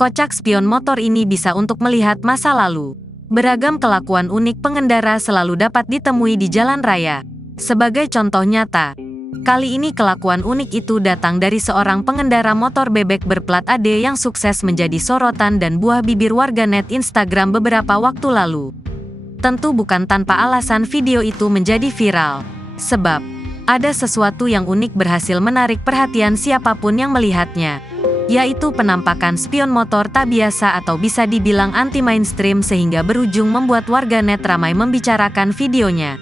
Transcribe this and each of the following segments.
Kocak spion motor ini bisa untuk melihat masa lalu. Beragam kelakuan unik pengendara selalu dapat ditemui di jalan raya. Sebagai contoh nyata, kali ini kelakuan unik itu datang dari seorang pengendara motor bebek berplat AD yang sukses menjadi sorotan dan buah bibir warganet Instagram beberapa waktu lalu. Tentu bukan tanpa alasan video itu menjadi viral. Sebab, ada sesuatu yang unik berhasil menarik perhatian siapapun yang melihatnya, yaitu penampakan spion motor tak biasa atau bisa dibilang anti-mainstream sehingga berujung membuat warganet ramai membicarakan videonya.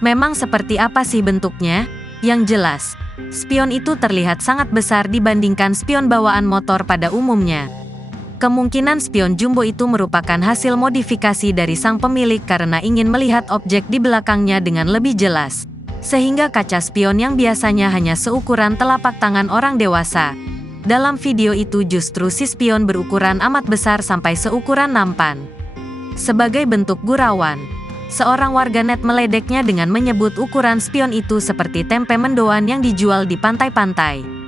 Memang seperti apa sih bentuknya? Yang jelas, spion itu terlihat sangat besar dibandingkan spion bawaan motor pada umumnya. Kemungkinan spion jumbo itu merupakan hasil modifikasi dari sang pemilik karena ingin melihat objek di belakangnya dengan lebih jelas, sehingga kaca spion yang biasanya hanya seukuran telapak tangan orang dewasa. Dalam video itu justru si spion berukuran amat besar sampai seukuran nampan. Sebagai bentuk gurauan, seorang warganet meledeknya dengan menyebut ukuran spion itu seperti tempe mendoan yang dijual di pantai-pantai.